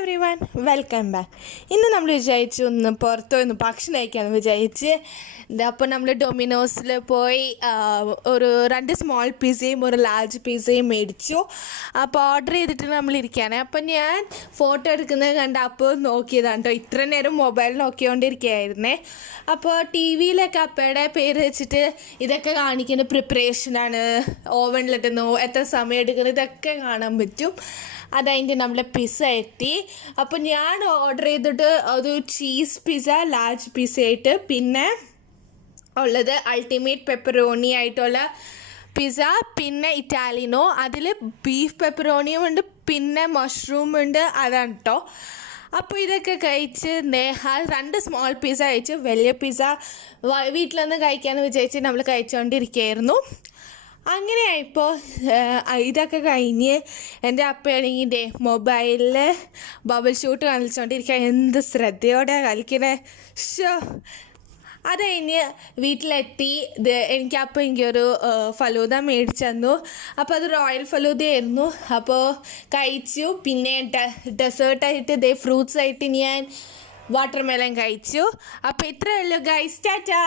Every one welcome back. ഇന്ന് നമ്മൾ വിചാരിച്ചു ഒന്ന് പുറത്തു നിന്ന് ഭക്ഷണം കഴിക്കാമെന്ന് വിചാരിച്ച്. അപ്പോൾ നമ്മൾ ഡൊമിനോസിൽ പോയി ഒരു 2 സ്മോൾ പിസയും ഒരു ലാർജ് പിസയും മേടിച്ചു. അപ്പോൾ ഓർഡർ ചെയ്തിട്ട് നമ്മൾ ഇരിക്കുകയാണ്. അപ്പോൾ ഞാൻ ഫോട്ടോ എടുക്കുന്നത് കണ്ട അപ്പോൾ നോക്കിയതാണ് കേട്ടോ. ഇത്ര നേരം മൊബൈൽ നോക്കിക്കൊണ്ടിരിക്കുകയായിരുന്നേ. അപ്പോൾ ടി വിയിലൊക്കെ അപ്പയുടെ പേര് വെച്ചിട്ട് ഇതൊക്കെ കാണിക്കുന്ന പ്രിപ്പറേഷനാണ്, ഓവനിലിട്ടുന്നു, എത്ര സമയം എടുക്കുന്നത്, ഇതൊക്കെ കാണാൻ പറ്റും. അതതിൻ്റെ നമ്മളെ പിസ്സ എത്തി. അപ്പോൾ ഞാൻ ഓർഡർ ചെയ്തിട്ട് ഒരു ചീസ് പിസ്സ ലാർജ് പിസ്സ ആയിട്ട്, പിന്നെ ഉള്ളത് അൾട്ടിമേറ്റ് പെപ്പറോണി ആയിട്ടുള്ള പിസ്സ, പിന്നെ ഇറ്റാലിയനോ, അതിൽ ബീഫ് പെപ്പറോണിയും ഉണ്ട്, പിന്നെ മഷ്റൂം ഉണ്ട്. അതാണ് കേട്ടോ. അപ്പോൾ ഇതൊക്കെ കഴിച്ച് 2 സ്മോൾ പിസ്സ കഴിച്ച്, വലിയ പിസ്സ വീട്ടിലൊന്ന് കഴിക്കാമെന്ന് വിചാരിച്ച് നമ്മൾ കഴിച്ചുകൊണ്ടിരിക്കുകയായിരുന്നു. അങ്ങനെയായിപ്പോൾ ഇതൊക്കെ കഴിഞ്ഞ് എൻ്റെ അപ്പയാണെങ്കിൽ മൊബൈലിൽ ബബിൾ ഷൂട്ട് കളിച്ചുകൊണ്ടിരിക്കുക. എന്ത് ശ്രദ്ധയോടെയാണ് കളിക്കണേ. അത് കഴിഞ്ഞ് വീട്ടിലെത്തി. എനിക്കൊരു ഫലൂദ മേടിച്ചു തന്നു. അപ്പോൾ അത് റോയൽ ഫലൂദയായിരുന്നു. അപ്പോൾ കഴിച്ചു. പിന്നെ ഡെസേർട്ടായിട്ട് ഫ്രൂട്ട്സ് ആയിട്ട് ഞാൻ വാട്ടർമെലൺ കഴിച്ചു. അപ്പോൾ ഇത്രയേ ഉള്ളൂ ഗൈസ്. ടാറ്റാ.